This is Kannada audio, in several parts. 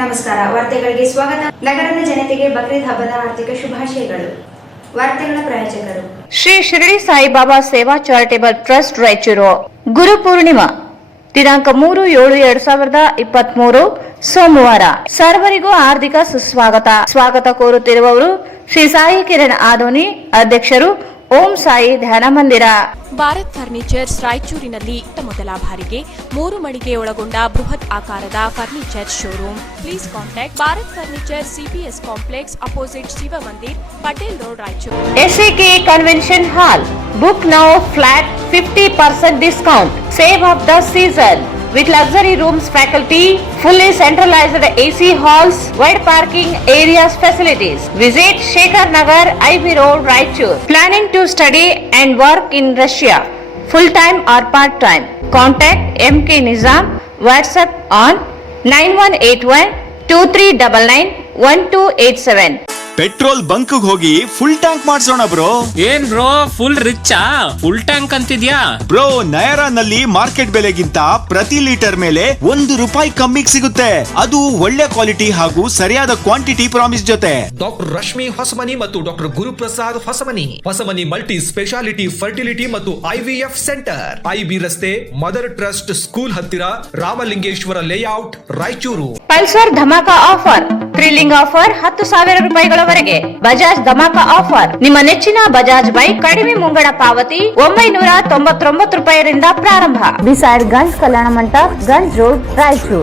ನಮಸ್ಕಾರ. ವಾರ್ತೆಗಳಿಗೆ ಸ್ವಾಗತ. ನಗರದ ಜನತೆಗೆ ಬಕ್ರೀದ್ ಹಬ್ಬದ ಆರ್ಥಿಕ ಶುಭಾಶಯಗಳು. ವಾರ್ತೆಗಳ ಪ್ರಾಯೋಜಕರು ಶ್ರೀ ಶಿರಡಿ ಸಾಯಿಬಾಬಾ ಸೇವಾ ಚಾರಿಟೇಬಲ್ ಟ್ರಸ್ಟ್ ರಾಯಚೂರು. ಗುರು ಪೂರ್ಣಿಮಾ ದಿನಾಂಕ 3/7/2023 ಸೋಮವಾರ. ಸರ್ವರಿಗೂ ಹಾರ್ದಿಕ ಸುಸ್ವಾಗತ. ಸ್ವಾಗತ ಕೋರುತ್ತಿರುವವರು ಶ್ರೀ ಸಾಯಿ ಕಿರಣ್ ಆದೋನಿ, ಅಧ್ಯಕ್ಷರು, ಓಂ ಸಾಯಿ ಧ್ಯಾನ ಮಂದಿರ. ಭಾರತ್ ಫರ್ನಿಚರ್ಸ್ ರಾಯಚೂರಿನಲ್ಲಿ ಮೊದಲ ಬಾರಿಗೆ 3 ಮಳಿಗೆ ಒಳಗೊಂಡ ಬೃಹತ್ ಆಕಾರದ furniture showroom. Please contact Bharat furniture, CPS complex, opposite Shiva Mandir, Patel road, Raichur. SAK convention hall. Book now flat 50% discount. Save of the season. With luxury rooms, faculty, fully centralized AC halls, wide parking areas, facilities. Visit Shekhar Nagar, IB Road, Raichur. Planning to study and work in Russia, full-time or part-time? Contact MK Nizam. WhatsApp on 918123991287. Petrol bunk ಹೋಗಿ ಫುಲ್ ಟ್ಯಾಂಕ್ ಮಾಡ್ಸೋಣ ಬ್ರೋ. ಏನ್ ಬ್ರೋ ಫುಲ್ ರಿಚ್ಚಾ? ಫುಲ್ ಟ್ಯಾಂಕ್ ಅಂತಿದ್ಯಾ ಬ್ರೋ? ನಯರಾ ನಲ್ಲಿ ಮಾರ್ಕೆಟ್ ಬೆಲೆಗಿಂತ ಪ್ರತಿ ಲೀಟರ್ ಮೇಲೆ ₹1 ಕಮ್ಮಿಗೆ ಸಿಗುತ್ತೆ. ಅದು ಒಳ್ಳೆ ಕ್ವಾಲಿಟಿ ಹಾಗೂ ಸರಿಯಾದ ಕ್ವಾಂಟಿಟಿ ಪ್ರಾಮಿಸ್ ಜೊತೆ. ಡಾಕ್ಟರ್ ರಶ್ಮಿ ಹೊಸಮನಿ ಮತ್ತು doctor Guruprasad Hosamani multi speciality fertility ಮತ್ತು IVF ಸೆಂಟರ್, IB ರಸ್ತೆ, ಮದರ್ ಟ್ರಸ್ಟ್ ಸ್ಕೂಲ್ ಹತ್ತಿರ, Ramalingeshwara layout, Raichur. Pulsar dhamaka offer, thrilling offer, ₹10,000 Bajaj dhamaka offer. ನಿಮ್ಮ ನೆಚ್ಚಿನ ಬಜಾಜ್ ಬೈಕ್ ಕಡಿಮೆ ಮುಂಗಡ ಪಾವತಿ ₹999 ಪ್ರಾರಂಭ. Beside Ganj Kalyana Mantapa, Ganj road, Raichur.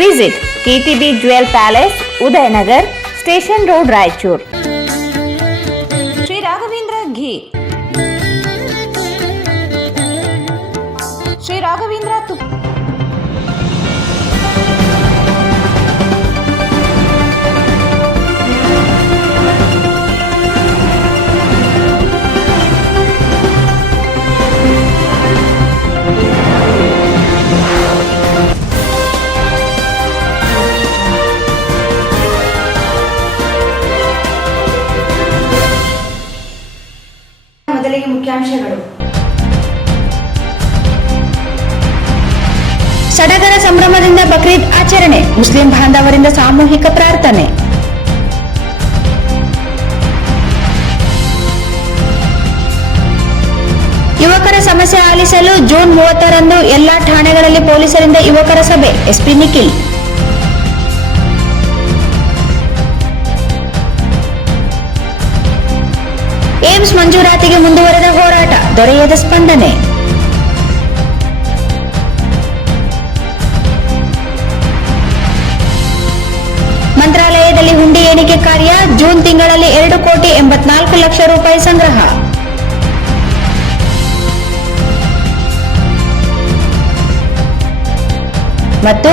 Visit KTB jewel palace, Udayanagar, station road, Raichur. Shri Raghavendra ghee, Shri Raghavendra ತುಪ್ಪ, ಮೊದಲಿಗೆ ಮುಖ್ಯಾಂಶಗಳು. ಸಡಗರ ಸಂಭ್ರಮದಿಂದ ಬಕ್ರೀದ್ ಆಚರಣೆ, ಮುಸ್ಲಿಂ ಬಾಂಧವರಿಂದ ಸಾಮೂಹಿಕ ಪ್ರಾರ್ಥನೆ. ಯುವಕರ ಸಮಸ್ಯೆ ಆಲಿಸಲು ಜೂನ್ 30ರಂದು ಎಲ್ಲಾ ಠಾಣೆಗಳಲ್ಲಿ ಪೊಲೀಸರಿಂದ ಯುವಕರ ಸಭೆ, SP ನಿಖಿಲ್. ಏಮ್ಸ್ ಮಂಜೂರಾತಿಗೆ ಮುಂದುವರೆದ ಹೋರಾಟ, ದೊರೆಯದ ಸ್ಪಂದನೆ. ಮಂತ್ರಾಲಯದಲ್ಲಿ ಹುಂಡಿ ಎಣಿಕೆ ಕಾರ್ಯ, ಜೂನ್ ತಿಂಗಳಲ್ಲಿ ₹2,84,00,000 ಸಂಗ್ರಹ. ಮತ್ತು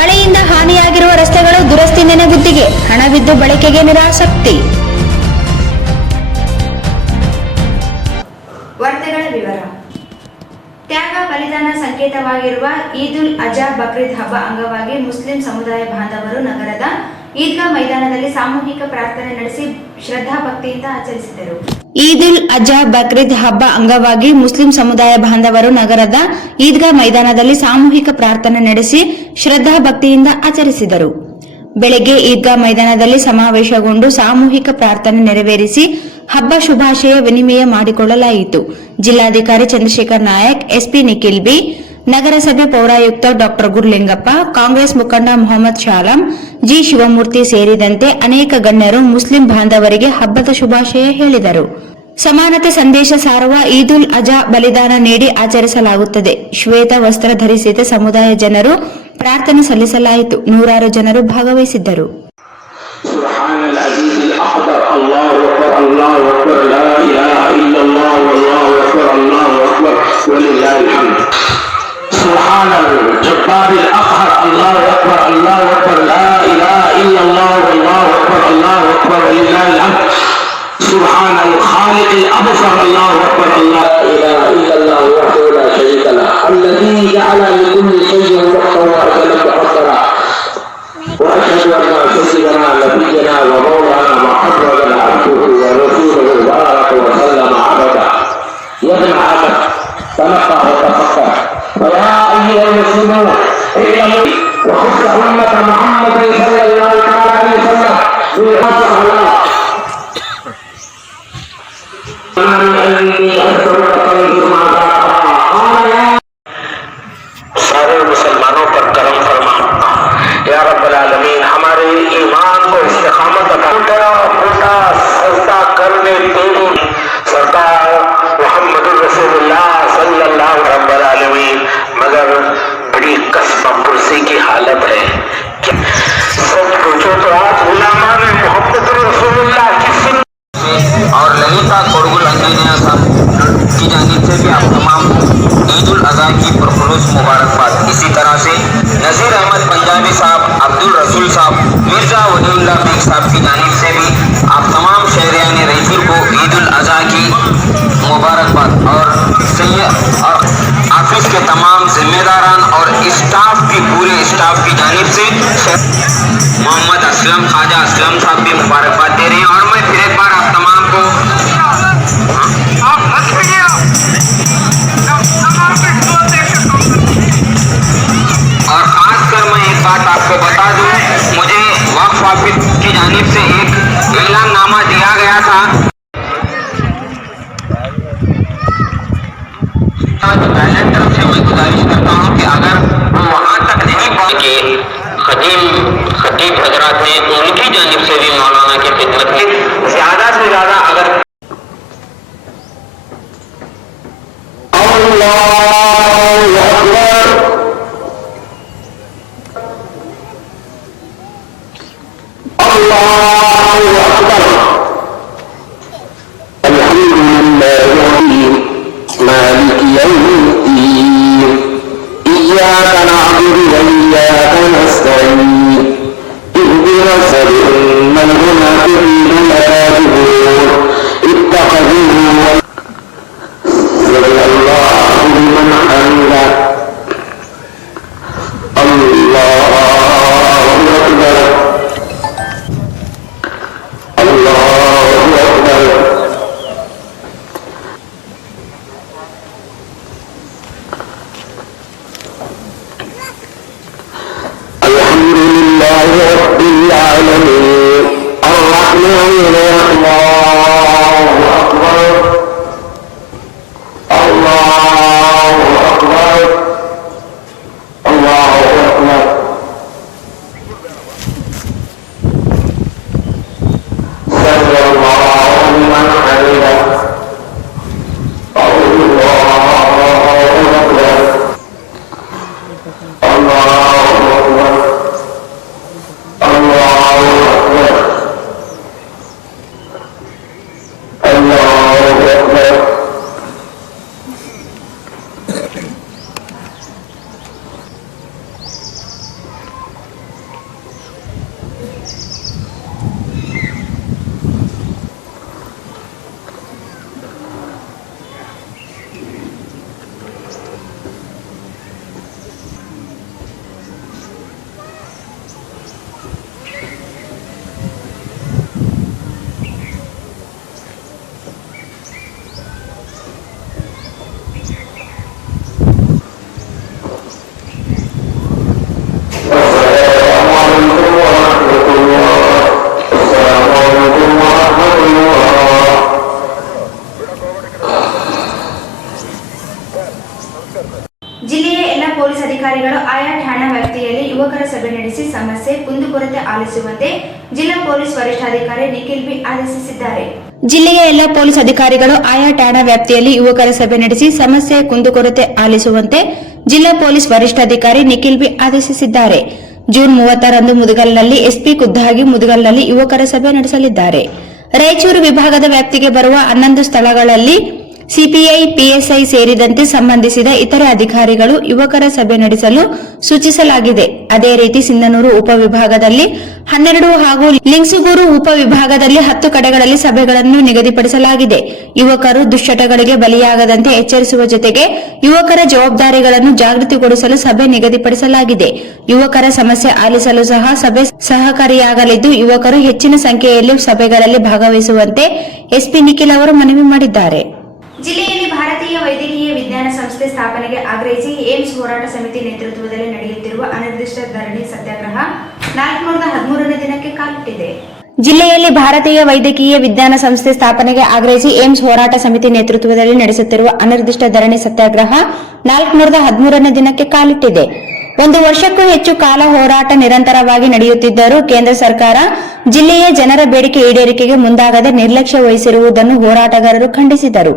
ಮಳೆಯಿಂದ ಹಾನಿಯಾಗಿರುವ ರಸ್ತೆಗಳು ದುರಸ್ತಿ ನೆನೆಗುದ್ದಿಗೆ, ಹಣವಿದ್ದು ಬಳಕೆಗೆ ನಿರಾಸಕ್ತಿ. ವಾರ್ತೆಗಳ ವಿವರ. ತ್ಯಾಗ ಬಲಿದಾನ ಸಂಕೇತವಾಗಿರುವ ಈದ್ ಉಲ್ ಅಜಾ ಬಕ್ರೀದ್ ಹಬ್ಬ ಅಂಗವಾಗಿ ಮುಸ್ಲಿಂ ಸಮುದಾಯ ಬಾಂಧವರು ನಗರದ ಈದ್ಗಾ ಮೈದಾನದಲ್ಲಿ ಸಾಮೂಹಿಕ ಪ್ರಾರ್ಥನೆ ನಡೆಸಿ ಶ್ರದ್ಧಾ ಭಕ್ತಿಯಿಂದ ಆಚರಿಸಿದರು. ಈದ್ ಉಲ್ ಅಜಾ ಬಕ್ರೀದ್ ಹಬ್ಬ ಅಂಗವಾಗಿ ಮುಸ್ಲಿಂ ಸಮುದಾಯ ಬಾಂಧವರು ನಗರದ ಈದ್ಗಾ ಮೈದಾನದಲ್ಲಿ ಸಾಮೂಹಿಕ ಪ್ರಾರ್ಥನೆ ನಡೆಸಿ ಶ್ರದ್ಧಾ ಭಕ್ತಿಯಿಂದ ಆಚರಿಸಿದರು. ಬೆಳಗ್ಗೆ ಈದ್ಗಾ ಮೈದಾನದಲ್ಲಿ ಸಮಾವೇಶಗೊಂಡು ಸಾಮೂಹಿಕ ಪ್ರಾರ್ಥನೆ ನೆರವೇರಿಸಿ ಹಬ್ಬ ಶುಭಾಶಯ ವಿನಿಮಯ ಮಾಡಿಕೊಳ್ಳಲಾಯಿತು. ಜಿಲ್ಲಾಧಿಕಾರಿ ಚಂದ್ರಶೇಖರ್ ನಾಯಕ್, SP ನಿಖಿಲ್ ಬಿ, ನಗರಸಭೆ ಪೌರಾಯುಕ್ತ ಡಾಕ್ಟರ್ ಗುರುಲಿಂಗಪ್ಪ, ಕಾಂಗ್ರೆಸ್ ಮುಖಂಡ ಮೊಹಮ್ಮದ್ ಶಾಲಂ, G ಶಿವಮೂರ್ತಿ ಸೇರಿದಂತೆ ಅನೇಕ ಗಣ್ಯರು ಮುಸ್ಲಿಂ ಬಾಂಧವರಿಗೆ ಹಬ್ಬದ ಶುಭಾಶಯ ಹೇಳಿದರು. ಸಮಾನತೆ ಸಂದೇಶ ಸಾರುವ ಈದ್ ಉಲ್ ಅಜಾ ಬಲಿದಾನ ನೀಡಿ ಆಚರಿಸಲಾಗುತ್ತದೆ. ಶ್ವೇತ ವಸ್ತ್ರ ಧರಿಸಿದ ಸಮುದಾಯ ಜನರು ಪ್ರಾರ್ಥನೆ ಸಲ್ಲಿಸಲಾಯಿತು. ನೂರಾರು ಜನರು ಭಾಗವಹಿಸಿದ್ದರು. سبحان الجبار الأقهر الله أكبر الله أكبر لا إله إلا الله والله أكبر الله أكبر ولله الحمد سبحان الخالق الأبصر الله أكبر الله لا إله إلا الله وحده لا شريك له الذي جعل لكل شيء وقتا وأجلا مقدرا وأشهد أن سيدنا نبينا ومولانا محمدا عبده ورسوله بارك وسلم عبدا يا ابن آدم تنقى وتفكر فيا أيها المسلمون اعلموا وخص أمة محمد صلى الله इंजीनियर साहब की जानिब से भी आप तमाम ईद उल अज़हा की पुरखुलूस मुबारकबाद। इसी तरह से नज़ीर अहमद पंजाबी साहब, अब्दुल रसूल साहब, मिर्ज़ा वलीउल्लाह बेग साहब की जानिब से भी आप तमाम शहरियान रईचूर को ईद उल अज़हा की मुबारकबाद और ऑफिस के तमाम जिम्मेदारान और स्टाफ की पूरे स्टाफ की जानिब से मोहम्मद असलम ख्वाजा असलम साहब भी मुबारकबाद दे रहे हैं। और मैं फिर एक बार आप तमाम को और खासकर मैं एक बात आपको बता दूं, मुझे वक्फ ऑफिस की जानिब से एक ऐलाननामा दिया गया था। पहले तरफ से मैं गुजारिश करता हूं कि अगर वो वहां तक नहीं पहुंचे, खतीब हजरात ने उनकी जानिब से भी मौलाना की खिदमत में ज्यादा से ज्यादा अगर ಜಿಲ್ಲೆಯ ಎಲ್ಲ ಪೊಲೀಸ್ ಅಧಿಕಾರಿಗಳು ಆಯಾ ಠಾಣಾ ವ್ಯಾಪ್ತಿಯಲ್ಲಿ ಯುವಕರ ಸಭೆ ನಡೆಸಿ ಸಮಸ್ಯೆ ಕುಂದುಕೊರತೆ ಆಲಿಸುವಂತೆ ಜಿಲ್ಲಾ ಪೊಲೀಸ್ ವರಿಷ್ಠಾಧಿಕಾರಿ ನಿಖಿಲ್ ಬಿ ಆದೇಶಿಸಿದ್ದಾರೆ. ಜಿಲ್ಲೆಯ ಎಲ್ಲ ಪೊಲೀಸ್ ಅಧಿಕಾರಿಗಳು ಆಯಾ ಠಾಣಾ ವ್ಯಾಪ್ತಿಯಲ್ಲಿ ಯುವಕರ ಸಭೆ ನಡೆಸಿ ಸಮಸ್ಯೆ ಕುಂದುಕೊರತೆ ಆಲಿಸುವಂತೆ ಜಿಲ್ಲಾ ಪೊಲೀಸ್ ವರಿಷ್ಠಾಧಿಕಾರಿ ನಿಖಿಲ್ ಬಿ ಆದೇಶಿಸಿದ್ದಾರೆ. ಜೂನ್ 30ರಂದು ಮುದಗಲ್ನಲ್ಲಿ ಎಸ್ಪಿ ಖುದ್ದಾಗಿ ಮುದಗಲ್ನಲ್ಲಿ ಯುವಕರ ಸಭೆ ನಡೆಸಲಿದ್ದಾರೆ. ರಾಯಚೂರು ವಿಭಾಗದ ವ್ಯಾಪ್ತಿಗೆ ಬರುವ 11 ಸ್ಥಳಗಳಲ್ಲಿ ಸಿಪಿಐ, ಪಿಎಸ್ಐ ಸೇರಿದಂತೆ ಸಂಬಂಧಿಸಿದ ಇತರೆ ಅಧಿಕಾರಿಗಳು ಯುವಕರ ಸಭೆ ನಡೆಸಲು ಸೂಚಿಸಲಾಗಿದೆ. ಅದೇ ರೀತಿ ಸಿಂಧನೂರು ಉಪವಿಭಾಗದಲ್ಲಿ 12 ಹಾಗೂ ಲಿಂಗಸೂಗೂರು ಉಪವಿಭಾಗದಲ್ಲಿ 10 ಕಡೆಗಳಲ್ಲಿ ಸಭೆಗಳನ್ನು ನಿಗದಿಪಡಿಸಲಾಗಿದೆ. ಯುವಕರು ದುಶ್ಚಟಗಳಿಗೆ ಬಲಿಯಾಗದಂತೆ ಎಚ್ಚರಿಸುವ ಜೊತೆಗೆ ಯುವಕರ ಜವಾಬ್ದಾರಿಗಳನ್ನು ಜಾಗೃತಿಗೊಳಿಸಲು ಸಭೆ ನಿಗದಿಪಡಿಸಲಾಗಿದೆ. ಯುವಕರ ಸಮಸ್ಯೆ ಆಲಿಸಲು ಸಹ ಸಭೆ ಸಹಕಾರಿಯಾಗಲಿದ್ದು, ಯುವಕರು ಹೆಚ್ಚಿನ ಸಂಖ್ಯೆಯಲ್ಲಿ ಸಭೆಗಳಲ್ಲಿ ಭಾಗವಹಿಸುವಂತೆ ಎಸ್ಪಿ ನಿಖಿಲ್ ಅವರು ಮನವಿ ಮಾಡಿದ್ದಾರೆ. ಜಿಲ್ಲೆಯಲ್ಲಿ ಭಾರತೀಯ ವೈದ್ಯಕೀಯ ವಿಜ್ಞಾನ ಸಂಸ್ಥೆ ಸ್ಥಾಪನೆಗೆ ಆಗ್ರಹಿಸಿ ಏಮ್ಸ್ ಹೋರಾಟ ಸಮಿತಿ ನೇತೃತ್ವದಲ್ಲಿ ನಡೆಯುತ್ತಿರುವ ಅನಿರ್ದಿಷ್ಟ ಧರಣಿ ಸತ್ಯಾಗ್ರಹ 413ನೇ ದಿನಕ್ಕೆ ಕಾಲಿಟ್ಟಿದೆ. ಜಿಲ್ಲೆಯಲ್ಲಿ ಭಾರತೀಯ ವೈದ್ಯಕೀಯ ವಿಜ್ಞಾನ ಸಂಸ್ಥೆ ಸ್ಥಾಪನೆಗೆ ಆಗ್ರಹಿಸಿ ಏಮ್ಸ್ ಹೋರಾಟ ಸಮಿತಿ ನೇತೃತ್ವದಲ್ಲಿ ನಡೆಸುತ್ತಿರುವ ಅನಿರ್ದಿಷ್ಟ ಧರಣಿ ಸತ್ಯಾಗ್ರಹ 413ನೇ ದಿನಕ್ಕೆ ಕಾಲಿಟ್ಟಿದೆ. 1 ವರ್ಷಕ್ಕೂ ಹೆಚ್ಚು ಕಾಲ ಹೋರಾಟ ನಿರಂತರವಾಗಿ ನಡೆಯುತ್ತಿದ್ದರೂ ಕೇಂದ್ರ ಸರ್ಕಾರ ಜಿಲ್ಲೆಯ ಜನರ ಬೇಡಿಕೆ ಈಡೇರಿಕೆಗೆ ಮುಂದಾಗದೆ ನಿರ್ಲಕ್ಷ್ಯ ವಹಿಸಿರುವುದನ್ನು ಹೋರಾಟಗಾರರು ಖಂಡಿಸಿದರು.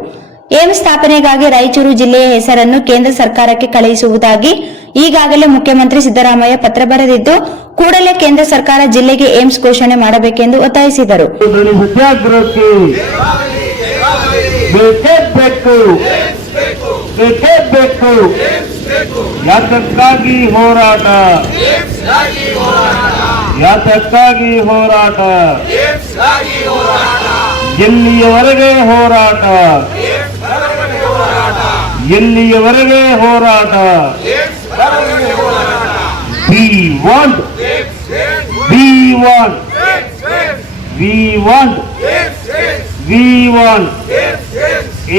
ಏಮ್ಸ್ ಸ್ಥಾಪನೆಗಾಗಿ ರಾಯಚೂರು ಜಿಲ್ಲೆಯ ಹೆಸರನ್ನು ಕೇಂದ್ರ ಸರ್ಕಾರಕ್ಕೆ ಕಳುಹಿಸುವುದಾಗಿ ಈಗಾಗಲೇ ಮುಖ್ಯಮಂತ್ರಿ ಸಿದ್ದರಾಮಯ್ಯ ಪತ್ರ ಬರೆದಿದ್ದು, ಕೂಡಲೇ ಕೇಂದ್ರ ಸರ್ಕಾರ ಜಿಲ್ಲೆಗೆ ಏಮ್ಸ್ ಘೋಷಣೆ ಮಾಡಬೇಕೆಂದು ಒತ್ತಾಯಿಸಿದರು. ಬೇಕೇ ಬೇಕು, ಬೇಕೇ ಬೇಕು. ಯಾತಕ್ಕಾಗಿ ಹೋರಾಟ, ಯಾತಕ್ಕಾಗಿ ಹೋರಾಟ, ಎಲ್ಲಿಯವರೆಗೆ ಹೋರಾಟ, ಎಲ್ಲಿಯವರೆಗೆ ಹೋರಾಟ. We want, we want, we want, we want.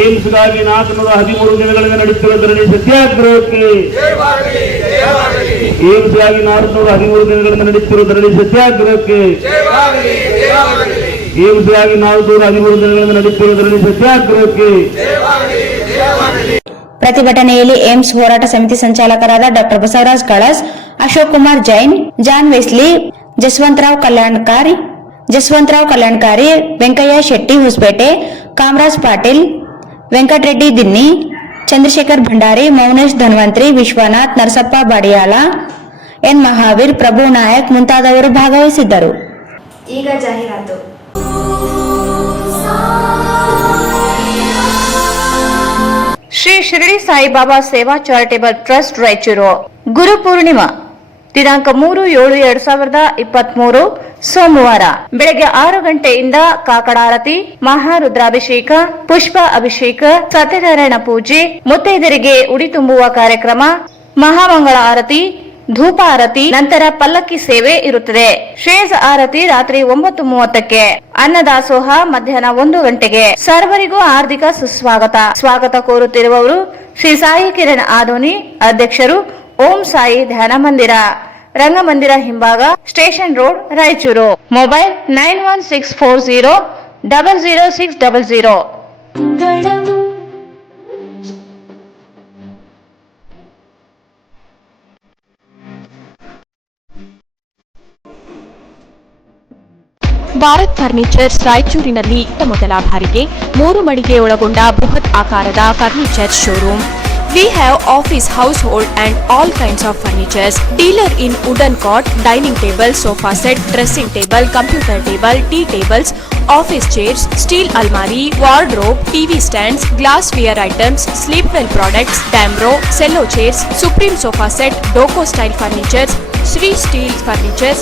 ಏಮ್ಸ್ಗಾಗಿ 413 ದಿನಗಳಿಂದ ನಡೆಯುತ್ತಿರುವ ಧರಣಿ ಸತ್ಯಾಗ್ರಹಕ್ಕೆ, ಏಮ್ಸ್ಗಾಗಿ 413 ದಿನಗಳಿಂದ ನಡೆಯುತ್ತಿರುವ ಧರಣಿ ಸತ್ಯಾಗ್ರಹಕ್ಕೆ, ಏಮ್ಸ್ಗಾಗಿ 413 ದಿನಗಳಿಂದ ನಡೆಯುತ್ತಿರುವ ಧರಣಿ ಸತ್ಯಾಗ್ರಹಕ್ಕೆ. ಪ್ರತಿಭಟನೆಯಲ್ಲಿ ಏಮ್ಸ್ ಹೋರಾಟ ಸಮಿತಿ ಸಂಚಾಲಕರಾದ doctor Basavaraj Kalas, Ashok Kumar Jain, John Wesley, Jaswantrao Kalyankari, Venkayya Shetty Hosapete, Kamaraj Patil, Venkatareddy Dinni, Chandrashekhar Bhandari, Mounesh Dhanvantri, Vishwanath, Narasappa Badiyala, N Mahavir, Prabhu Nayak ಮುಂತಾದವರು ಭಾಗವಹಿಸಿದ್ದರು. ಈಗ ಜಾಹೀರಾತು. ಶ್ರೀ ಶಿರಡಿ ಸಾಯಿಬಾಬಾ ಸೇವಾ ಚಾರಿಟೇಬಲ್ ಟ್ರಸ್ಟ್ ರಾಯಚೂರು ಗುರುಪೂರ್ಣಿಮಾ ದಿನಾಂಕ 3/7/2023 ಸೋಮವಾರ ಬೆಳಗ್ಗೆ 6 ಗಂಟೆಯಿಂದ ಕಾಕಡಾರತಿ, ಮಹಾರುದ್ರಾಭಿಷೇಕ, ಪುಷ್ಪ ಅಭಿಷೇಕ, ಸತ್ಯನಾರಾಯಣ ಪೂಜೆ, ಮುತ್ತೈದರಿಗೆ ಉಡಿ ತುಂಬುವ ಕಾರ್ಯಕ್ರಮ, ಮಹಾಮಂಗಳ ಆರತಿ, ಧೂಪ ಆರತಿ, ನಂತರ ಪಲ್ಲಕ್ಕಿ ಸೇವೆ ಇರುತ್ತದೆ. ಶ್ರೇಯಸ್ ಆರತಿ ರಾತ್ರಿ 9:30ಕ್ಕೆ, ಅನ್ನದಾಸೋಹ ಮಧ್ಯಾಹ್ನ 1 ಗಂಟೆಗೆ. ಸರ್ವರಿಗೂ ಹಾರ್ದಿಕ ಸುಸ್ವಾಗತ. ಸ್ವಾಗತ ಕೋರುತ್ತಿರುವವರು ಶ್ರೀ ಸಾಯಿ ಕಿರಣ್ ಆದೋನಿ, ಅಧ್ಯಕ್ಷರು, ಓಂ ಸಾಯಿ ಧ್ಯಾನ ಮಂದಿರ, ರಂಗಮಂದಿರ ಹಿಂಭಾಗ, station road, Raichur. Mobile 9164400600. Bharat furnitures ರಾಯಚೂರಿನಲ್ಲಿ ಮೊದಲ ಬಾರಿಗೆ 3 ಮಳಿಗೆ ಒಳಗೊಂಡ ಬೃಹತ್ ಆಕಾರದ furniture showroom. We have office, household and all kinds of furnitures. Dealer in wooden cot, dining table, sofa set, dressing table, computer table, tea tables, office chairs, steel almari, wardrobe, TV stands, glassware items, sleepwell products, Damro, cello chairs, Supreme sofa set, Doco style furnitures, Sri Steel furnitures.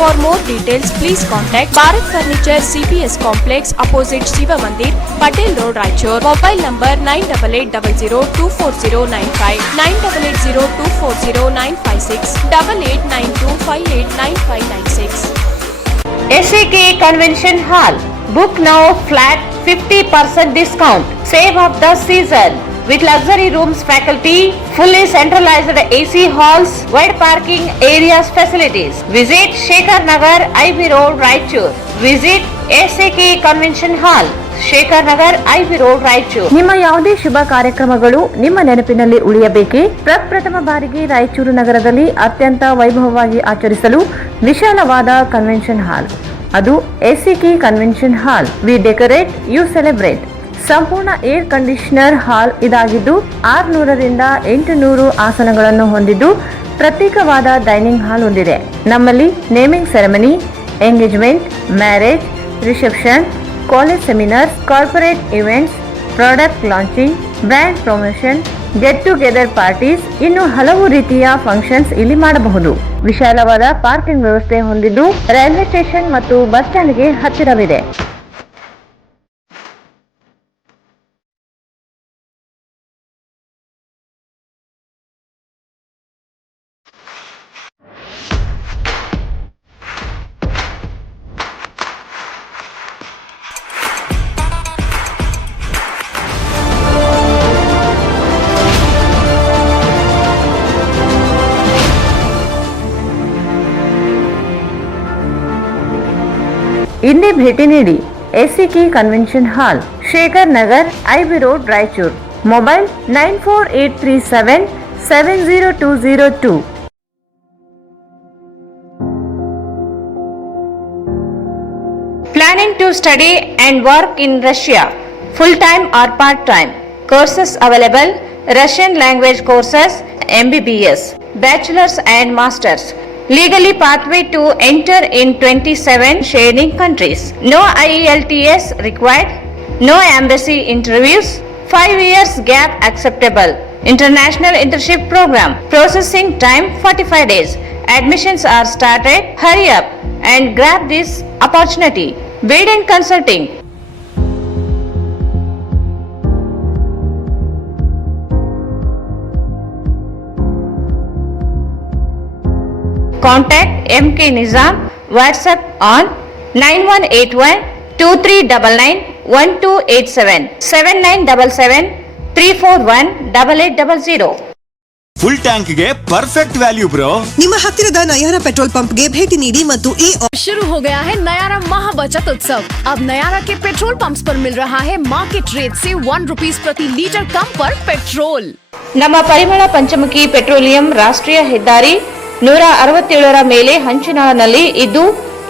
For more details, please contact Bharat Furniture CPS Complex opposite Shiva Mandir, Patel Road, Raichur. Mobile number 9880240959, 9880240956, 8892589596. SAK Convention Hall. Book now, flat 50% discount. Save of the season. With luxury rooms, faculty, fully centralized AC halls, wide parking areas, facilities. Visit Shekhar Nagar, IB Road, Raichur. Visit SAK Convention Hall, Shekhar Nagar, IB Road, Raichur. ನಿಮ್ಮ ಯಾವುದೇ ಶುಭ ಕಾರ್ಯಕ್ರಮಗಳು ನಿಮ್ಮ ನೆನಪಿನಲ್ಲಿ ಉಳಿಯಬೇಕೇ? ಪ್ರಪ್ರಥಮ ಬಾರಿಗೆ ರಾಯಚೂರು ನಗರದಲ್ಲಿ ಅತ್ಯಂತ ವೈಭವವಾಗಿ ಆಚರಿಸಲು ವಿಶಾಲವಾದ ಕನ್ವೆನ್ಷನ್ ಹಾಲ್, ಅದು SAK convention hall. We decorate, you celebrate. ಸಂಪೂರ್ಣ ಏರ್ ಕಂಡೀಷನರ್ ಹಾಲ್ ಇದಾಗಿದ್ದು 600ರಿಂದ 800 ಆಸನಗಳನ್ನು ಹೊಂದಿದ್ದು ಪ್ರತ್ಯೇಕವಾದ ಡೈನಿಂಗ್ ಹಾಲ್ ಹೊಂದಿದೆ. ನಮ್ಮಲ್ಲಿ naming ceremony, engagement, marriage, reception, college seminars, corporate events, product launching, brand promotion, get together parties, ಇನ್ನು ಹಲವು ರೀತಿಯ ಫಂಕ್ಷನ್ಸ್ ಇಲ್ಲಿ ಮಾಡಬಹುದು. ವಿಶಾಲವಾದ ಪಾರ್ಕಿಂಗ್ ವ್ಯವಸ್ಥೆ ಹೊಂದಿದ್ದು ರೈಲ್ವೆ ಸ್ಟೇಷನ್ ಮತ್ತು ಬಸ್ ಸ್ಟ್ಯಾಂಡ್ಗೆ ಹತ್ತಿರವಿದೆ. ಇಂದೇ ಭೇಟಿ ನೀಡಿ SAK convention hall, Shekhar Nagar, IB road, Raichur. Mobile 9483770202. Planning Planning to study and work in Russia, full-time or part-time. Courses available: Russian language courses, MBBS, bachelor's and master's. Legally pathway to enter in 27 sharing countries. No IELTS required. No embassy interviews. 5 years gap acceptable. International internship program. Processing time 45 days. Admissions are started. Hurry up and grab this opportunity. Wade Consulting. Contact MK Nizam. WhatsApp on 9181 2399 1287 7977 341 8800. Full ಟ್ಯಾಂಕ್ಗೆ ಪರ್ಫೆಕ್ಟ್ ವ್ಯಾಲ್ಯೂ ಬ್ರೋ. ನಿಮ್ಮ ಹತ್ತಿರದ ನಯಾರ ಪೆಟ್ರೋಲ್ पंपಗೆ ಭೇಟಿ ನೀಡಿ ಮತ್ತು शुरू हो गया है नयारा महा बचत उत्सव। अब नयारा के पेट्रोल पंप्स पर मिल रहा है मार्केट रेट से ₹1 प्रति लीटर कम पर पेट्रोल। ನಮ್ಮ ಪರಿಮಳ ಪಂಚಮುಖಿ ಪೆಟ್ರೋಲಿಯಂ ರಾಷ್ಟ್ರೀಯ ಹೆದ್ದಾರಿ 167ರ ಮೇಲೆ ಹಂಚಿನಾಳನಲ್ಲಿ ಇದ್ದು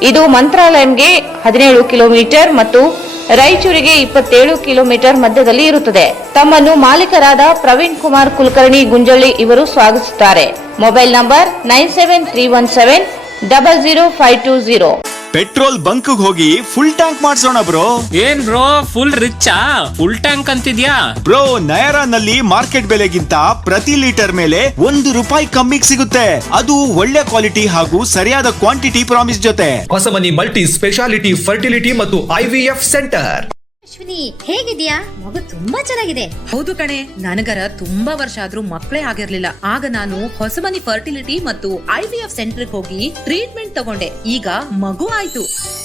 ಇದು ಮಂತ್ರಾಲಯಂಗೆ 17 ಕಿಲೋಮೀಟರ್ ಮತ್ತು ರಾಯಚೂರಿಗೆ 27 ಕಿಲೋಮೀಟರ್ ಮಧ್ಯದಲ್ಲಿ ಇರುತ್ತದೆ. ತಮ್ಮನ್ನು ಮಾಲೀಕರಾದ ಪ್ರವೀಣ್ ಕುಮಾರ್ ಕುಲಕರ್ಣಿ ಗುಂಜಳ್ಳಿ ಇವರು ಸ್ವಾಗತಿಸುತ್ತಾರೆ. Mobile number 9731700520. ಪೆಟ್ರೋಲ್ ಬಂಕ್ ಹೋಗಿ ಫುಲ್ ಟ್ಯಾಂಕ್ ಮಾಡ್ಸೋಣ ಬ್ರೋ. ಏನ್ ಬ್ರೋ ಫುಲ್ ರಿಚ್ಚಾ? ಫುಲ್ ಟ್ಯಾಂಕ್ ಅಂತಿದ್ಯಾ? ಬ್ರೋ ನಯರಾನಲ್ಲಿ ಮಾರ್ಕೆಟ್ ಬೆಲೆಗಿಂತ ಪ್ರತಿ ಲೀಟರ್ ಮೇಲೆ ₹1 ಕಮ್ಮಿಗೆ ಸಿಗುತ್ತೆ. ಅದು ಒಳ್ಳೆ ಕ್ವಾಲಿಟಿ ಹಾಗೂ ಸರಿಯಾದ ಕ್ವಾಂಟಿಟಿ ಪ್ರಾಮಿಸ್ ಜೊತೆ. ಹೊಸಮನಿ ಮಲ್ಟಿ ಸ್ಪೆಷಾಲಿಟಿ ಫರ್ಟಿಲಿಟಿ ಮತ್ತು IVF ಸೆಂಟರ್. ಅಶ್ವಿನಿ ಹೇಗಿದ್ಯಾ? ಮಗು ತುಂಬಾ ಚೆನ್ನಾಗಿದೆ. ಹೌದು ಕಣೆ, ನನಗರ ತುಂಬಾ ವರ್ಷ ಆದ್ರೂ ಮಕ್ಕಳೇ ಆಗಿರ್ಲಿಲ್ಲ. ಆಗ ನಾನು ಹೊಸಮನಿ ಫರ್ಟಿಲಿಟಿ ಮತ್ತು IVF ಸೆಂಟರ್ ಹೋಗಿ ಟ್ರೀಟ್ಮೆಂಟ್ ತಗೊಂಡೆ. ಈಗ ಮಗು ಆಯ್ತು.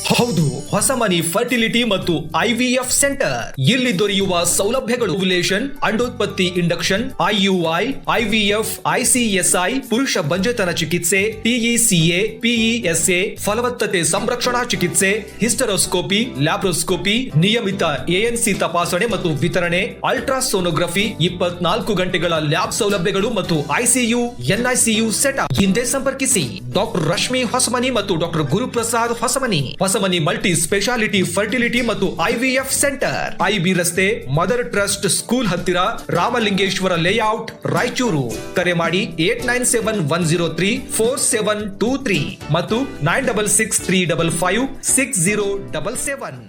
ಹೌದು, ಹೊಸಮನಿ ಫರ್ಟಿಲಿಟಿ ಮತ್ತು IVF ಸೆಂಟರ್. ಇಲ್ಲಿ ದೊರೆಯುವ ಸೌಲಭ್ಯಗಳು: ಓವ್ಯುಲೇಷನ್, ಅಂಡೋತ್ಪತ್ತಿ, ಇಂಡಕ್ಷನ್, IUI, IVF, ICSI, ಪುರುಷ ಬಂಜೆತನ ಚಿಕಿತ್ಸೆ, TECA, PESA, ಫಲವತ್ತತೆ ಸಂರಕ್ಷಣಾ ಚಿಕಿತ್ಸೆ, ಹಿಸ್ಟರೋಸ್ಕೋಪಿ, ಲ್ಯಾಬ್ರೋಸ್ಕೋಪಿ, ನಿಯಮಿತ ANC ತಪಾಸಣೆ ಮತ್ತು ವಿತರಣೆ, ಅಲ್ಟ್ರಾಸೋನೋಗ್ರಫಿ, 24 ಗಂಟೆಗಳ ಲ್ಯಾಬ್ ಸೌಲಭ್ಯಗಳು ಮತ್ತು ICU, NICU ಸೆಟಪ್. ಹಿಂದೆ ಸಂಪರ್ಕಿಸಿ ಡಾಕ್ಟರ್ ರಶ್ಮಿ ಹೊಸಮನಿ ಮತ್ತು doctor Guruprasad Hosamani. Hosamani multi speciality fertility ಮತ್ತು IVF ಸೆಂಟರ್, IB ರಸ್ತೆ, ಮದರ್ ಟ್ರಸ್ಟ್ ಸ್ಕೂಲ್ ಹತ್ತಿರ, ರಾಮಲಿಂಗೇಶ್ವರ ಲೇಔಟ್, ರಾಯಚೂರು. ಕರೆ ಮಾಡಿ 8971034723 ಮತ್ತು 9663556077.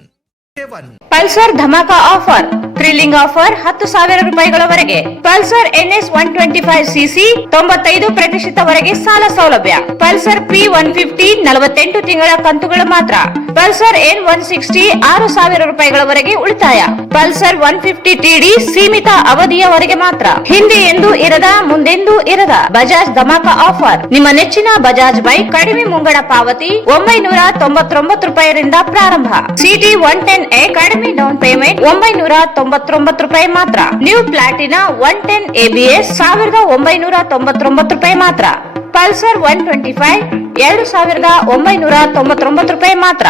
Pulsar dhamaka offer, thrilling offer 10,000 ರೂಪಾಯಿಗಳವರೆಗೆ. ಪಲ್ಸರ್ NS 125cc 95% ಸಾಲ ಸೌಲಭ್ಯ. ಪಲ್ಸರ್ P150 48 ತಿಂಗಳ ಕಂತುಗಳು ಮಾತ್ರ. ಪಲ್ಸರ್ N160 6,000 ರೂಪಾಯಿಗಳವರೆಗೆ ಉಳಿತಾಯ. ಪಲ್ಸರ್ 150 TD ಸೀಮಿತ ಅವಧಿಯವರೆಗೆ ಮಾತ್ರ. ಹಿಂದೆ ಎಂದು ಇರದ, ಮುಂದೆಂದೂ ಇರದ ಬಜಾಜ್ ಧಮಾಕಾ ಆಫರ್. ನಿಮ್ಮ ನೆಚ್ಚಿನ ಬಜಾಜ್ ಬೈಕ್ ಕಡಿಮೆ ಮುಂಗಡ ಪಾವತಿ 999 ರೂಪಾಯಿರಿಂದ ಪ್ರಾರಂಭ. CT 110A ಕಡಿಮೆ ಡೌನ್ ಪೇಮೆಂಟ್ 999 ರೂಪಾಯಿ ಮಾತ್ರ. ನ್ಯೂ ಪ್ಲಾಟಿನಾ 110 ABS 1999 ರೂಪಾಯಿ ಮಾತ್ರ. ಪಲ್ಸರ್ 125 2,999 ರೂಪಾಯಿ ಮಾತ್ರ.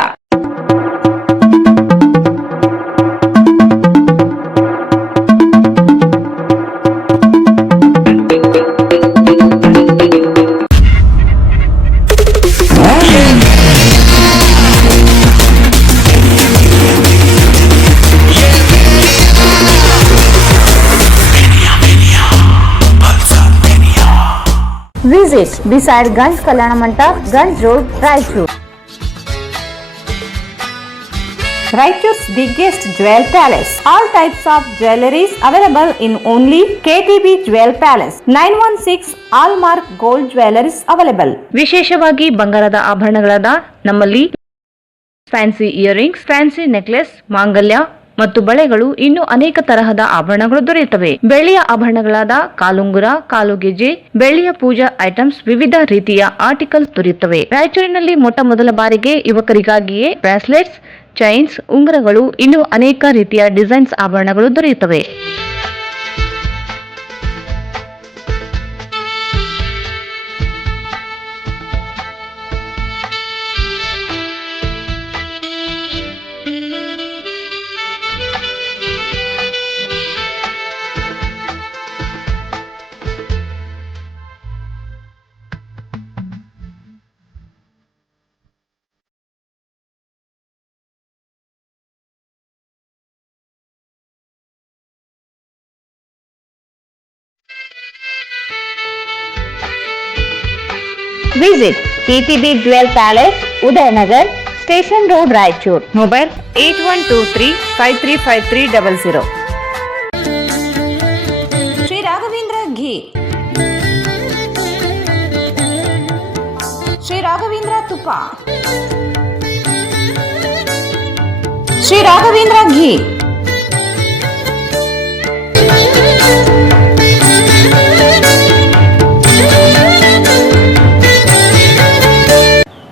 Visit beside Ganj Kalyana Mandap, Ganj Road, Raichur. Raichur's biggest jewel palace. All types of jewelries available in only KTB Jewel Palace. 916 Allmark Gold Jewelries available. ವಿಶೇಷವಾಗಿ ಬಂಗಾರದ ಆಭರಣಗಳಾದ ನಮ್ಮಲ್ಲಿ ಫ್ಯಾನ್ಸಿ ಇಯರಿಂಗ್ಸ್, ಫ್ಯಾನ್ಸಿ ನೆಕ್ಲೆಸ್, ಮಾಂಗಲ್ಯ ಮತ್ತು ಬಳೆಗಳು, ಇನ್ನು ಅನೇಕ ತರಹದ ಆಭರಣಗಳು ದೊರೆಯುತ್ತವೆ. ಬೆಳ್ಳಿಯ ಆಭರಣಗಳಾದ ಕಾಲುಂಗುರ, ಕಾಲುಗೆಜೆ, ಬೆಳ್ಳಿಯ ಪೂಜಾ ಐಟಮ್ಸ್, ವಿವಿಧ ರೀತಿಯ ಆರ್ಟಿಕಲ್ಸ್ ದೊರೆಯುತ್ತವೆ. ರಾಯಚೂರಿನಲ್ಲಿ ಮೊಟ್ಟ ಮೊದಲ ಬಾರಿಗೆ ಯುವಕರಿಗಾಗಿಯೇ ಬ್ರಾಸ್ಲೆಟ್ಸ್, ಚೈನ್ಸ್, ಉಂಗುರಗಳು, ಇನ್ನು ಅನೇಕ ರೀತಿಯ ಡಿಸೈನ್ಸ್ ಆಭರಣಗಳು ದೊರೆಯುತ್ತವೆ. Visit TTB Jewel Palace, Udayanagar, Station Road, Raichur. Mobile 8123-535300. Sri Raghavendra Ghee. Sri Raghavendra Tupa. Sri Raghavendra Ghee.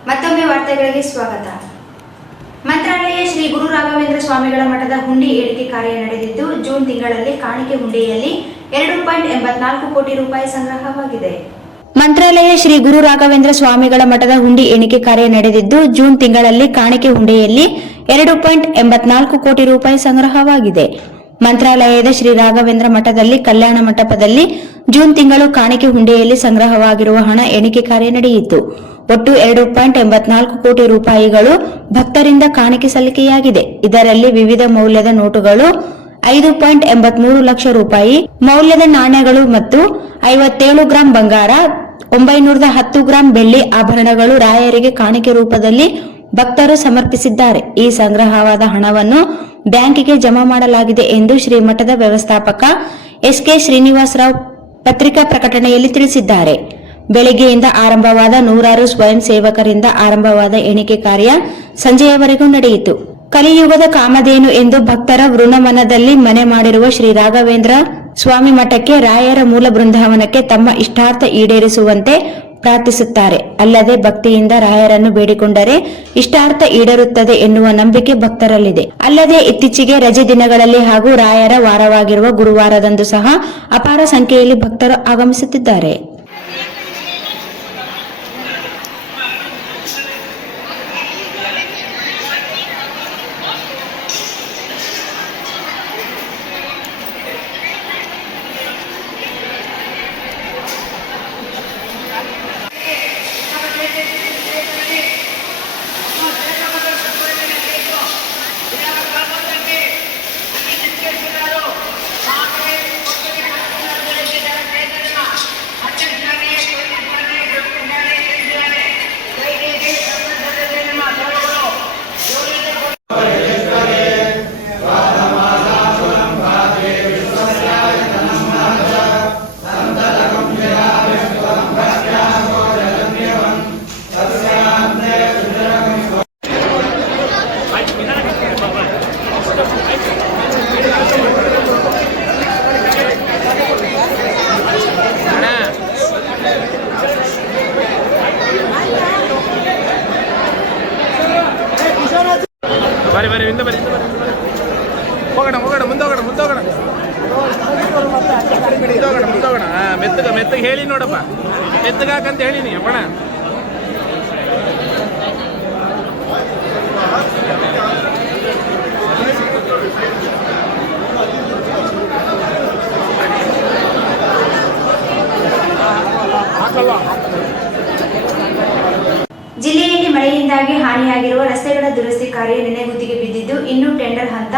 ಮತ್ತೊಮ್ಮೆ ವಾರ್ತೆಗಳಿಗೆ ಸ್ವಾಗತ. ಮಂತ್ರಾಲಯ ಶ್ರೀ ಗುರು ರಾಘವೇಂದ್ರ ಸ್ವಾಮಿಗಳ ಮಠದ ಹುಂಡಿ ಏಳಿಕೆ ಕಾರ್ಯ ನಡೆದಿದ್ದು, ಜೂನ್ ತಿಂಗಳಲ್ಲಿ ಕಾಣಿಕೆ ಹುಂಡಿಯಲ್ಲಿ 2.84 ಕೋಟಿ ರೂಪಾಯಿ ಸಂಗ್ರಹವಾಗಿದೆ. ಮಂತ್ರಾಲಯ ಶ್ರೀ ಗುರು ರಾಘವೇಂದ್ರ ಸ್ವಾಮಿಗಳ ಮಠದ ಹುಂಡಿ ಎಣಿಕೆ ಕಾರ್ಯ ನಡೆದಿದ್ದು, ಜೂನ್ ತಿಂಗಳಲ್ಲಿ ಕಾಣಿಕೆ ಹುಂಡಿಯಲ್ಲಿ 2.84 ಕೋಟಿ ರೂಪಾಯಿ ಸಂಗ್ರಹವಾಗಿದೆ. ಮಂತ್ರಾಲಯದ ಶ್ರೀ ರಾಘವೇಂದ್ರ ಮಠದಲ್ಲಿ ಕಲ್ಯಾಣ ಮಂಟಪದಲ್ಲಿ ಜೂನ್ ತಿಂಗಳು ಕಾಣಿಕೆ ಹುಂಡಿಯಲ್ಲಿ ಸಂಗ್ರಹವಾಗಿರುವ ಹಣ ಎಣಿಕೆ ಕಾರ್ಯ ನಡೆಯಿತು. ಒಟ್ಟು 2.84 ಕೋಟಿ ರೂಪಾಯಿಗಳು ಭಕ್ತರಿಂದ ಕಾಣಿಕೆ ಸಲ್ಲಿಕೆಯಾಗಿದೆ. ಇದರಲ್ಲಿ ವಿವಿಧ ಮೌಲ್ಯದ ನೋಟುಗಳು, 5.83 ಲಕ್ಷ ರೂಪಾಯಿ ಮೌಲ್ಯದ ನಾಣ್ಯಗಳು ಮತ್ತು 57 ಗ್ರಾಂ ಬಂಗಾರ, 910 ಗ್ರಾಂ ಬೆಳ್ಳಿ ಆಭರಣಗಳು ರಾಯರಿಗೆ ಕಾಣಿಕೆ ರೂಪದಲ್ಲಿ ಭಕ್ತರು ಸಮರ್ಪಿಸಿದ್ದಾರೆ. ಈ ಸಂಗ್ರಹವಾದ ಹಣವನ್ನು ಬ್ಯಾಂಕಿಗೆ ಜಮಾ ಮಾಡಲಾಗಿದೆ ಎಂದು ಶ್ರೀಮಠದ ವ್ಯವಸ್ಥಾಪಕ SK ಶ್ರೀನಿವಾಸರಾವ್ ಪತ್ರಿಕಾ ಪ್ರಕಟಣೆಯಲ್ಲಿ ತಿಳಿಸಿದ್ದಾರೆ. ಬೆಳಗ್ಗೆಯಿಂದ ಆರಂಭವಾದ ನೂರಾರು ಸ್ವಯಂ ಸೇವಕರಿಂದ ಆರಂಭವಾದ ಎಣಿಕೆ ಕಾರ್ಯ ಸಂಜೆಯವರೆಗೂ ನಡೆಯಿತು. ಕಲಿಯುಗದ ಕಾಮಧೇನು ಎಂದು ಭಕ್ತರ ವೃಣಮನದಲ್ಲಿ ಮನೆ ಮಾಡಿರುವ ಶ್ರೀ ರಾಘವೇಂದ್ರ ಸ್ವಾಮಿ ಮಠಕ್ಕೆ ರಾಯರ ಮೂಲ ಬೃಂದಾವನಕ್ಕೆ ತಮ್ಮ ಇಷ್ಟಾರ್ಥ ಈಡೇರಿಸುವಂತೆ ಪ್ರಾರ್ಥಿಸುತ್ತಾರೆ. ಅಲ್ಲದೆ ಭಕ್ತಿಯಿಂದ ರಾಯರನ್ನು ಬೇಡಿಕೊಂಡರೆ ಇಷ್ಟಾರ್ಥ ಈಡೇರುತ್ತದೆ ಎನ್ನುವ ನಂಬಿಕೆ ಭಕ್ತರಲ್ಲಿದೆ. ಅಲ್ಲದೆ ಇತ್ತೀಚೆಗೆ ರಜೆ ದಿನಗಳಲ್ಲಿ ಹಾಗೂ ರಾಯರ ವಾರವಾಗಿರುವ ಗುರುವಾರದಂದು ಸಹ ಅಪಾರ ಸಂಖ್ಯೆಯಲ್ಲಿ ಭಕ್ತರು ಆಗಮಿಸುತ್ತಿದ್ದಾರೆ. ಮೆತ್ತಗೆ ಹೇಳಿ ನೋಡಪ್ಪ, ಮೆತ್ತಗಾಕಂತ ಹೇಳಿನಿ ಅಪ್ಪಣ. ಜಿಲ್ಲೆಯಲ್ಲಿ ಮಳೆಯಿಂದಾಗಿ ಹಾನಿಯಾಗಿರುವ ರಸ್ತೆಗಳ ದುರಸ್ತಿ ಕಾರ್ಯ ನೆನೆಗುದ್ದಿಗೆ ಬಿದ್ದಿದ್ದು, ಇನ್ನೂ ಟೆಂಡರ್ ಹಂತ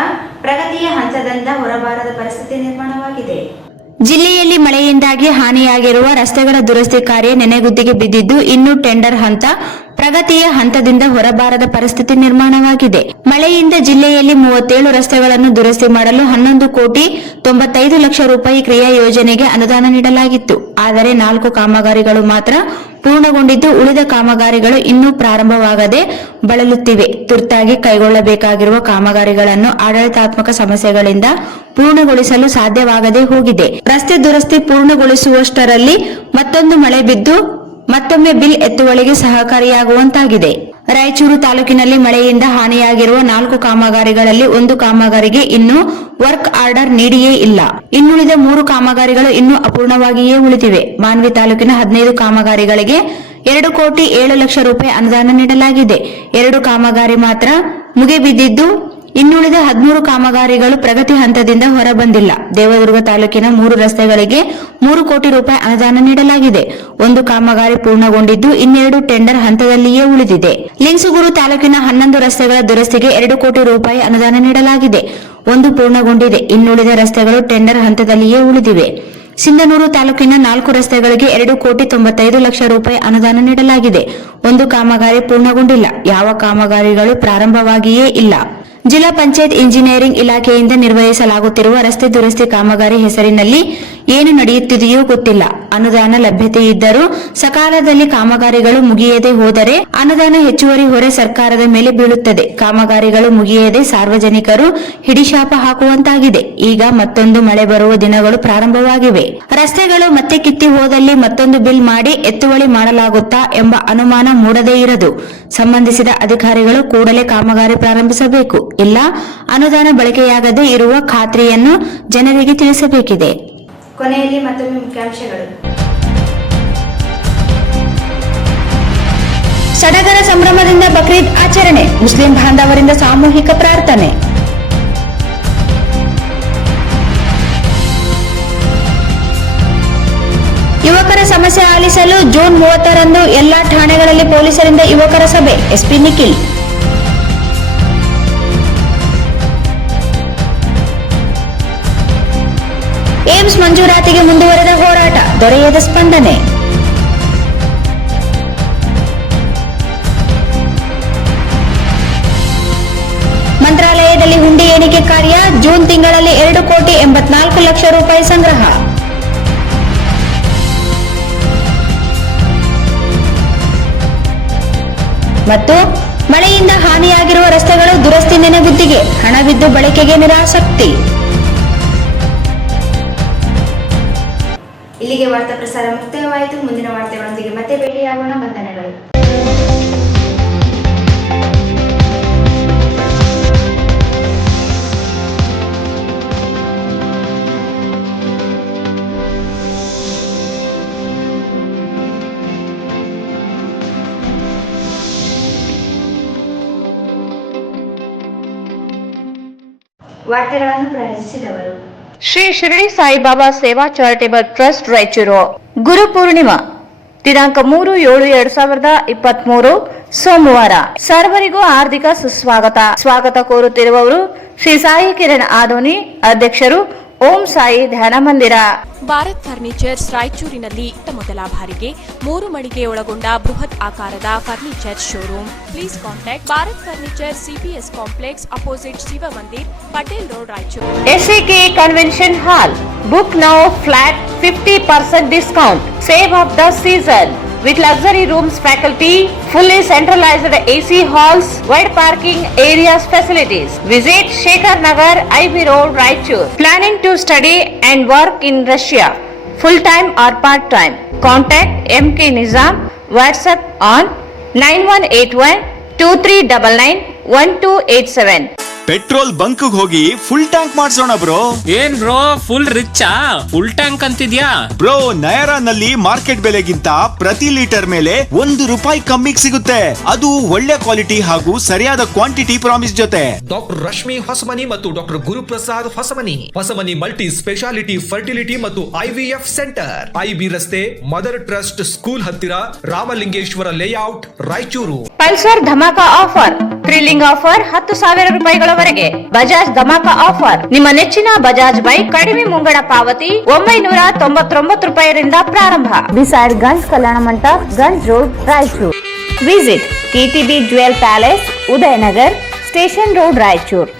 ಪ್ರಗತಿಯ ಹಂತದಿಂದ ಹೊರಬಾರದ ಪರಿಸ್ಥಿತಿ ನಿರ್ಮಾಣವಾಗಿದೆ. ಜಿಲ್ಲೆಯಲ್ಲಿ ಮಳೆಯಿಂದಾಗಿ ಹಾನಿಯಾಗಿರುವ ರಸ್ತೆಗಳ ದುರಸ್ತಿ ಕಾರ್ಯ ನೆನೆಗುದ್ದಿಗೆ ಬಿದ್ದಿದ್ದು, ಇನ್ನೂ ಟೆಂಡರ್ ಹಂತ ಪ್ರಗತಿಯ ಹಂತದಿಂದ ಹೊರಬಾರದ ಪರಿಸ್ಥಿತಿ ನಿರ್ಮಾಣವಾಗಿದೆ. ಮಳೆಯಿಂದ ಜಿಲ್ಲೆಯಲ್ಲಿ 37 ರಸ್ತೆಗಳನ್ನು ದುರಸ್ತಿ ಮಾಡಲು 11 ಕೋಟಿ 95 ಲಕ್ಷ ರೂಪಾಯಿ ಕ್ರಿಯಾ ಯೋಜನೆಗೆ ಅನುದಾನ ನೀಡಲಾಗಿತ್ತು. ಆದರೆ 4 ಕಾಮಗಾರಿಗಳು ಮಾತ್ರ ಪೂರ್ಣಗೊಂಡಿದ್ದು, ಉಳಿದ ಕಾಮಗಾರಿಗಳು ಇನ್ನೂ ಪ್ರಾರಂಭವಾಗದೆ ಬಳಲುತ್ತಿವೆ. ತುರ್ತಾಗಿ ಕೈಗೊಳ್ಳಬೇಕಾಗಿರುವ ಕಾಮಗಾರಿಗಳನ್ನು ಆಡಳಿತಾತ್ಮಕ ಸಮಸ್ಯೆಗಳಿಂದ ಪೂರ್ಣಗೊಳಿಸಲು ಸಾಧ್ಯವಾಗದೆ ಹೋಗಿದೆ. ರಸ್ತೆ ದುರಸ್ತಿ ಪೂರ್ಣಗೊಳಿಸುವಷ್ಟರಲ್ಲಿ ಮತ್ತೊಂದು ಮಳೆ ಬಿದ್ದು ಮತ್ತೊಮ್ಮೆ ಬಿಲ್ ಎತ್ತುವಳಿಗೆ ಸಹಕಾರಿಯಾಗುವಂತಾಗಿದೆ. ರಾಯಚೂರು ತಾಲೂಕಿನಲ್ಲಿ ಮಳೆಯಿಂದ ಹಾನಿಯಾಗಿರುವ 4 ಕಾಮಗಾರಿಗಳಲ್ಲಿ 1 ಕಾಮಗಾರಿಗೆ ಇನ್ನೂ ವರ್ಕ್ ಆರ್ಡರ್ ನೀಡಿಯೇ ಇಲ್ಲ. ಇನ್ನುಳಿದ 3 ಕಾಮಗಾರಿಗಳು ಇನ್ನೂ ಅಪೂರ್ಣವಾಗಿಯೇ ಉಳಿದಿವೆ. ಮಾನ್ವಿ ತಾಲೂಕಿನ 15 ಕಾಮಗಾರಿಗಳಿಗೆ 2 ಕೋಟಿ 7 ಲಕ್ಷ ರೂಪಾಯಿ ಅನುದಾನ ನೀಡಲಾಗಿದೆ. 2 ಕಾಮಗಾರಿ ಮಾತ್ರ ಮುಗಿಬಿದ್ದಿದ್ದು, ಇನ್ನುಳಿದ 13 ಕಾಮಗಾರಿಗಳು ಪ್ರಗತಿ ಹಂತದಿಂದ ಹೊರಬಂದಿಲ್ಲ. ದೇವದುರ್ಗ ತಾಲೂಕಿನ 3 ರಸ್ತೆಗಳಿಗೆ 3 ಕೋಟಿ ರೂಪಾಯಿ ಅನುದಾನ ನೀಡಲಾಗಿದೆ. 1 ಕಾಮಗಾರಿ ಪೂರ್ಣಗೊಂಡಿದ್ದು, ಇನ್ನೆರಡು ಟೆಂಡರ್ ಹಂತದಲ್ಲಿಯೇ ಉಳಿದಿದೆ. ಲಿಂಗಸೂಗೂರು ತಾಲೂಕಿನ 11 ರಸ್ತೆಗಳ ದುರಸ್ತಿಗೆ 2 ಕೋಟಿ ರೂಪಾಯಿ ಅನುದಾನ ನೀಡಲಾಗಿದೆ. 1 ಪೂರ್ಣಗೊಂಡಿದೆ. ಇನ್ನುಳಿದ ರಸ್ತೆಗಳು ಟೆಂಡರ್ ಹಂತದಲ್ಲಿಯೇ ಉಳಿದಿವೆ. ಸಿಂಧನೂರು ತಾಲೂಕಿನ 4 ರಸ್ತೆಗಳಿಗೆ 2,95,00,000 ರೂಪಾಯಿ ಅನುದಾನ ನೀಡಲಾಗಿದೆ. ಒಂದು ಕಾಮಗಾರಿ ಪೂರ್ಣಗೊಂಡಿಲ್ಲ. ಯಾವ ಕಾಮಗಾರಿಗಳು ಪ್ರಾರಂಭವಾಗಿಯೇ ಇಲ್ಲ. ಜಿಲ್ಲಾ ಪಂಚಾಯತ್ ಇಂಜಿನಿಯರಿಂಗ್ ಇಲಾಖೆಯಿಂದ ನಿರ್ವಹಿಸಲಾಗುತ್ತಿರುವ ರಸ್ತೆ ದುರಸ್ತಿ ಕಾಮಗಾರಿ ಹೆಸರಿನಲ್ಲಿ ಏನು ನಡೆಯುತ್ತಿದೆಯೋ ಗೊತ್ತಿಲ್ಲ. ಅನುದಾನ ಲಭ್ಯತೆ ಇದ್ದರೂ ಸಕಾಲದಲ್ಲಿ ಕಾಮಗಾರಿಗಳು ಮುಗಿಯದೆ ಹೋದರೆ ಅನುದಾನ ಹೆಚ್ಚುವರಿ ಹೊರೆ ಸರ್ಕಾರದ ಮೇಲೆ ಬೀಳುತ್ತದೆ. ಕಾಮಗಾರಿಗಳು ಮುಗಿಯದೆ ಸಾರ್ವಜನಿಕರು ಹಿಡಿಶಾಪ ಹಾಕುವಂತಾಗಿದೆ. ಈಗ ಮತ್ತೊಂದು ಮಳೆ ಬರುವ ದಿನಗಳು ಪ್ರಾರಂಭವಾಗಿವೆ. ರಸ್ತೆಗಳು ಮತ್ತೆ ಕಿತ್ತಿ ಹೋದಲ್ಲಿ ಮತ್ತೊಂದು ಬಿಲ್ ಮಾಡಿ ಎತ್ತುವಳಿ ಮಾಡಲಾಗುತ್ತಾ ಎಂಬ ಅನುಮಾನ ಮೂಡದೇ ಇರದು. ಸಂಬಂಧಿಸಿದ ಅಧಿಕಾರಿಗಳು ಕೂಡಲೇ ಕಾಮಗಾರಿ ಪ್ರಾರಂಭಿಸಬೇಕು. ಇಲ್ಲ ಅನುದಾನ ಬಳಕೆಯಾಗದೇ ಇರುವ ಖಾತ್ರಿಯನ್ನು ಜನರಿಗೆ ತಿಳಿಸಬೇಕಿದೆ. ಕೊನೆಯಲ್ಲಿ ಮತ್ತೊಮ್ಮೆ ಮುಖ್ಯಾಂಶಗಳು. ಸಡಗರ ಸಂಭ್ರಮದಿಂದ ಬಕ್ರೀದ್ ಆಚರಣೆ. ಮುಸ್ಲಿಂ ಬಾಂಧವರಿಂದ ಸಾಮೂಹಿಕ ಪ್ರಾರ್ಥನೆ. ಯುವಕರ ಸಮಸ್ಯೆ ಆಲಿಸಲು ಜೂನ್ 30ರಂದು ಎಲ್ಲಾ ಠಾಣೆಗಳಲ್ಲಿ ಪೊಲೀಸರಿಂದ ಯುವಕರ ಸಭೆ. ಎಸ್ಪಿ ನಿಖಿಲ್. ಏಮ್ಸ್ ಮಂಜೂರಾತಿಗೆ ಮುಂದುವರೆದ ಹೋರಾಟ, ದೊರೆಯದ ಸ್ಪಂದನೆ. ಮಂತ್ರಾಲಯದಲ್ಲಿ ಹುಂಡಿ ಎಣಿಕೆ ಕಾರ್ಯ. ಜೂನ್ ತಿಂಗಳಲ್ಲಿ 2,84,00,000 ರೂಪಾಯಿ ಸಂಗ್ರಹ. ಮತ್ತು ಮಳೆಯಿಂದ ಹಾನಿಯಾಗಿರುವ ರಸ್ತೆಗಳು ದುರಸ್ತಿ ನೆನೆಗುದ್ದಿಗೆ. ಹಣವಿದ್ದು ಬಳಕೆಗೆ ನಿರಾಸಕ್ತಿ. ಇಲ್ಲಿಗೆ ವಾರ್ತಾ ಪ್ರಸಾರ ಮುಕ್ತಾಯವಾಯಿತು. ಮುಂದಿನ ವಾರ್ತೆಗಳೊಂದಿಗೆ ಮತ್ತೆ ಭೇಟಿಯಾಗೋಣ. ವಂದನೆಗಳು. ವಾರ್ತೆಗಳನ್ನು ಪ್ರಾರಂಭಿಸಿದವರು ಶ್ರೀ ಶಿರಡಿ ಸಾಯಿಬಾಬಾ ಸೇವಾ ಚಾರಿಟೇಬಲ್ ಟ್ರಸ್ಟ್ ರಾಯಚೂರು. ಗುರು ಪೂರ್ಣಿಮಾ ದಿನಾಂಕ 3/7/2023 ಸೋಮವಾರ. ಸರ್ವರಿಗೂ ಹಾರ್ದಿಕ ಸ್ವಾಗತ ಕೋರುತ್ತಿರುವವರು ಶ್ರೀ ಸಾಯಿ ಕಿರಣ್ ಆದೋನಿ, ಅಧ್ಯಕ್ಷರು, ಓಂ ಸಾಯಿ ಧ್ಯಾನ ಮಂದಿರ. ಭಾರತ್ ಫರ್ನಿಚರ್ಸ್ ರಾಯಚೂರಿನಲ್ಲಿ ಮೊದಲ ಬಾರಿಗೆ 3 ಮಳಿಗೆ ಒಳಗೊಂಡ ಬೃಹತ್ ಆಕಾರದ furniture showroom. Please contact Bharat furniture CPS complex opposite Shiva Mandir, Patel road, Raichur. SAK convention hall. Book now flat 50% discount. Save of the season. With luxury rooms, faculty, fully centralized AC halls, wide parking areas, facilities. Visit Shekhar Nagar, IB Road, Raichur. Planning to study and work in Russia, full time or part time? Contact MK Nizam. WhatsApp on 9181 2399 1287. Petrol bunk ಹೋಗಿ ಫುಲ್ ಟ್ಯಾಂಕ್ ಮಾಡ್ಸೋಣ ಬ್ರೋ. ಏನ್ ಬ್ರೋ ಫುಲ್ ರಿಚ್ಚಾ? ಫುಲ್ ಟ್ಯಾಂಕ್ ಅಂತಿದ್ಯಾ? ಬ್ರೋ ನಯರಾನಲ್ಲಿ ಮಾರ್ಕೆಟ್ ಬೆಲೆಗಿಂತ ಪ್ರತಿ ಲೀಟರ್ ಮೇಲೆ ₹1 ಕಮ್ಮಿಗೆ ಸಿಗುತ್ತೆ. ಅದು ಒಳ್ಳೆ ಕ್ವಾಲಿಟಿ ಹಾಗೂ ಸರಿಯಾದ ಕ್ವಾಂಟಿಟಿ ಪ್ರಾಮಿಸ್ ಜೊತೆ. ಡಾಕ್ಟರ್ ರಶ್ಮಿ ಹೊಸಮನಿ ಮತ್ತು doctor Guruprasad Hosamani multi speciality fertility ಮತ್ತು IVF ಸೆಂಟರ್, IB ರಸ್ತೆ, ಮದರ್ ಟ್ರಸ್ಟ್ ಸ್ಕೂಲ್ ಹತ್ತಿರ, Ramalingeshwara layout, Raichur. Pulsar dhamaka offer. Thrilling offer 10,000 ರೂಪಾಯಿಗಳವರೆಗೆ. ಬಜಾಜ್ ಧಮಾಕ ಆಫರ್. ನಿಮ್ಮ ನೆಚ್ಚಿನ ಬಜಾಜ್ ಬೈಕ್ ಕಡಿಮೆ ಮುಂಗಡ ಪಾವತಿ 999 ರೂಪಾಯಿರಿಂದ ಪ್ರಾರಂಭ. Beside Ganj Kalyana Mantapa, Ganj road, Raichur. Visit KTB jewel palace, Udayanagar, station road, Raichur.